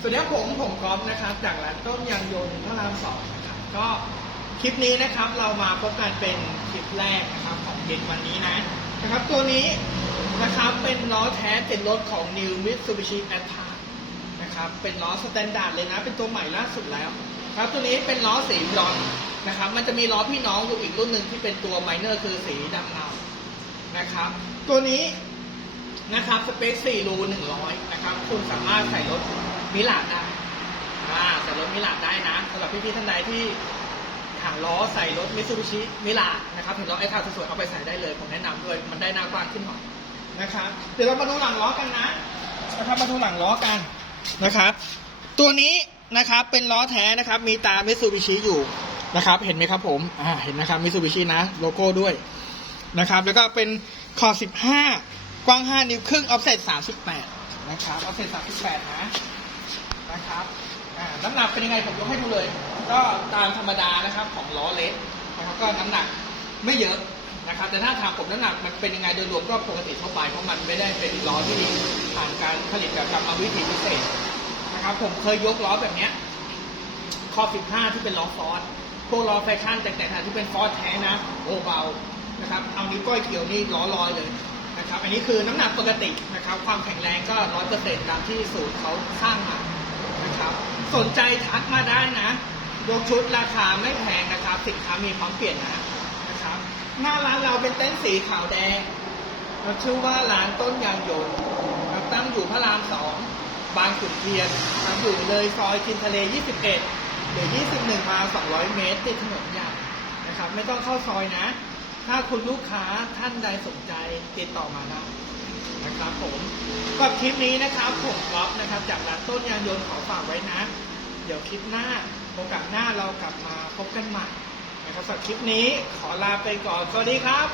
สวัสดีครับผมผมก๊อฟนะครับจากร้านต้มยางยนต์พระรามสองนะครับก็คลิปนี้นะครับเรามาพบกันเป็นคลิปแรกนะครับของเย็นวันนี้นะนะครับตัวนี้นะครับเป็นล้อแท้เป็นรถของ New Mitsubishi a t t a นะครับเป็นล้อสแตนดาร์ดเลยนะเป็นตัวใหม่ล่าสุดแล้วครับตัวนี้เป็นล้อสีบรอนนะครับมันจะมีล้อพี่น้องอยู่อีกรุ่นหนึ่งที่เป็นตัวไมเนอร์คือสีดำเงานะครับตัวนี้นะครับสเปค4รู100นะครับคุณสามารถใส่รถ มิลาดได้อ่าใส่รถมิลาดได้นะสำหรับพี่ๆท่านใดที่หาล้อใส่รถมิซูบิชิมิลาดนะครับเห็นล้อไอ้ขาวสวยๆเอาไปใส่ได้เลย ผมแนะนำด้วยมันได้หน้ากว้างขึ้นหน่อยนะครับเดี๋ยวเรามาดูหลังล้อกันนะนะครับมาดูหลังล้อกันนะครับ ตัวนี้นะครับเป็นล้อแท้นะครับมีตามิซูบิชิอยู่นะครับเห็นไหมครับผมอ่าเห็นนะครับมิซูบิชินะโลโก้ด้วยนะครับแล้วก็เป็นคอ15 กว้าง 5 นิ้วครึ่งออฟเซต38 นะครับออฟเซต38 นะ นะครับน้ำหนักเป็นยังไงผมยกให้ดูเลย ก็ตามธรรมดานะครับของล้อเล็กนะครับก็น้ำหนักไม่เยอะนะครับ แต่ถ้าถามผมน้ำหนักมันเป็นยังไงโดยรวมก็ปกติทั่วไปเพราะมันไม่ได้เป็นล้อที่ผ่านการผลิตแบบกรรมวิธีพิเศษนะครับ ผมเคยยกล้อแบบเนี้ยคอ15 ที่เป็นล้อฟอสพวกล้อแฟชั่นแต่แต่ที่เป็นฟอสแท้นะโอเบานะครับเอานิ้วก้อยเกี่ยวนี่ล้อลอยเลยนะครับ อันนี้คือน้ำหนักปกตินะครับ ความแข็งแรงก็ร้อยเปอร์เซ็นต์ตามที่สูตรเขาสร้างมา นะครับ สนใจทักมาได้นะยกชุดราคาไม่แพงนะครับ สินค้ามีพร้อมเปลี่ยนนะนะครับ หน้าร้านเราเป็นเต็นท์สีขาวแดงเราชื่อว่าร้านต้นยางยนต์ครับตั้งอยู่พระรามสองบางขุนเทียนครับอยู่เลยซอยกินทะเล 21 หรือ 21 มา 200 เมตรติดถนนใหญ่นะครับ ไม่ต้องเข้าซอยนะ ถ้าคุณลูกค้าท่านใดสนใจติดต่อมาได้ นะครับผมกับคลิปนี้นะครับผมก๊อฟนะครับ จากร้านต้นยางยนต์ขอฝากไว้นะ เดี๋ยวคลิปหน้าโอกาสหน้าเรากลับมาพบกันใหม่นะครับสำหรับคลิปนี้ขอลาไปก่อนสวัสดีครับ